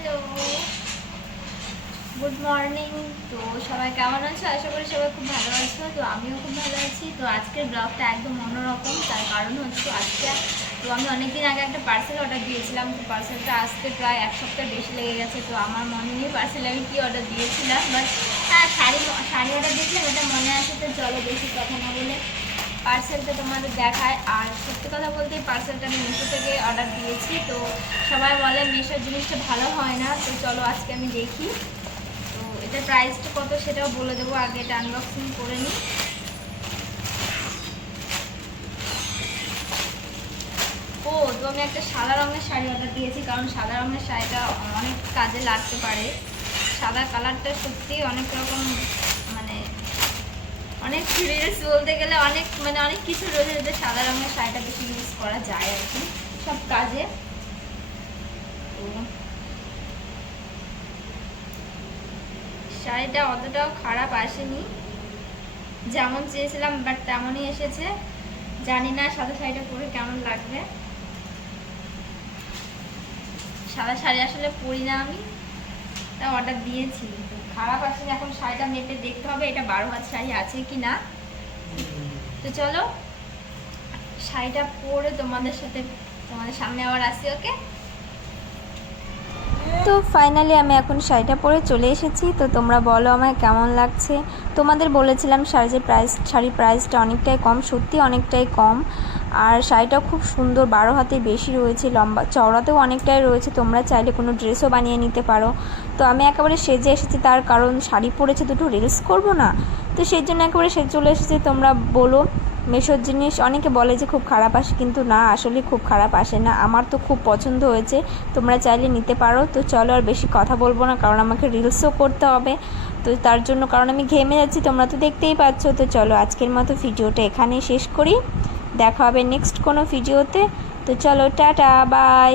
Hello, good morning. তো সবাই কেমন আছো? আশা করি সবাই খুব ভালো আছো। তো আমিও খুব ভালো আছি। তো আজকের ব্লগটা একদম অন্যরকম, তার কারণ হচ্ছে আমি অনেকদিন আগে একটা পার্সেল অর্ডার দিয়েছিলাম। তো পার্সেলটা আসতে প্রায় এক সপ্তাহ বেশি লেগে গেছে। তো আমার মনে নেই পার্সেলে আমি কী অর্ডার দিয়েছিলাম, বাট হ্যাঁ শাড়ি অর্ডার দিয়েছিলাম, এটা মনে আছে। তো চলো বেশি কথা না বলে পার্সেলটা তোমাদের দেখায়। আর সত্যি কথা বলতে পার্সেলটা আমি মিশো থেকে অর্ডার দিয়েছি। তো সবাই বলে মিশোর জিনিসটা ভালো হয় না। তো চলো আজকে আমি দেখি তো এটা প্রাইসটা কত সেটাও বলে দেবো। আগে এটা আনবক্সিং করে নিই। তো আমি একটা সাদা রঙের শাড়ি অর্ডার দিয়েছি, কারণ সাদা রঙের শাড়িটা অনেক কাজে লাগতে পারে। সাদা কালারটা সত্যি অনেক রকম, মানে অনেক রিলস বলতে গেলে অনেক কিছু রয়েছে যাতে সাদা রঙের শাড়িটা বেশি ইউজ করা যায় আর কি সব কাজে। তো শাড়িটা অতটাও খারাপ আসেনি, যেমন চেয়েছিলাম বাট তেমনই এসেছে। জানি না সাদা শাড়িটা পরে কেমন লাগবে। সাদা শাড়ি আসলে পরি না আমি, তা অর্ডার দিয়েছি। তো খারাপ আসলে এখন শাড়িটা মেপে দেখতে হবে এটা 12 হাত শাড়ি আছে কি না। তো চলো শাড়িটা পরে তোমাদের সামনে আবার আসি। ওকে, তো ফাইনালি আমি এখন শাড়িটা পরে চলে এসেছি। তো তোমরা বলো আমায় কেমন লাগছে। তোমাদের বলেছিলাম শাড়ির প্রাইসটা অনেকটাই কম, সত্যি অনেকটাই কম। আর শাড়িটা খুব সুন্দর, 12 হাতে বেশি রয়েছে, লম্বা চওড়াতেও অনেকটাই রয়েছে। তোমরা চাইলে কোনো ড্রেসও বানিয়ে নিতে পারো। তো আমি একেবারে সেজে এসেছি, তার কারণ শাড়ি পরেছে দুটো রিলস করবো না, তো সেই জন্য একেবারে সেজে চলে এসেছি। তোমরা বলো মেশোর জিনিস অনেকে বলে যে খুব খারাপ আসে, কিন্তু না, আসলে খুব খারাপ আসে না। আমার তো খুব পছন্দ হয়েছে, তোমরা চাইলে নিতে পারো। তো চলো আর বেশি কথা বলবো না, কারণ আমাকে রিলসও করতে হবে। তো তার জন্য, কারণ আমি ঘেমে যাচ্ছি, তোমরা তো দেখতেই পাচ্ছ। তো চলো আজকের মতো ভিডিওটা এখানেই শেষ করি, দেখা হবে নেক্সট কোনো ভিডিওতে। তো চলো টাটা, বাই।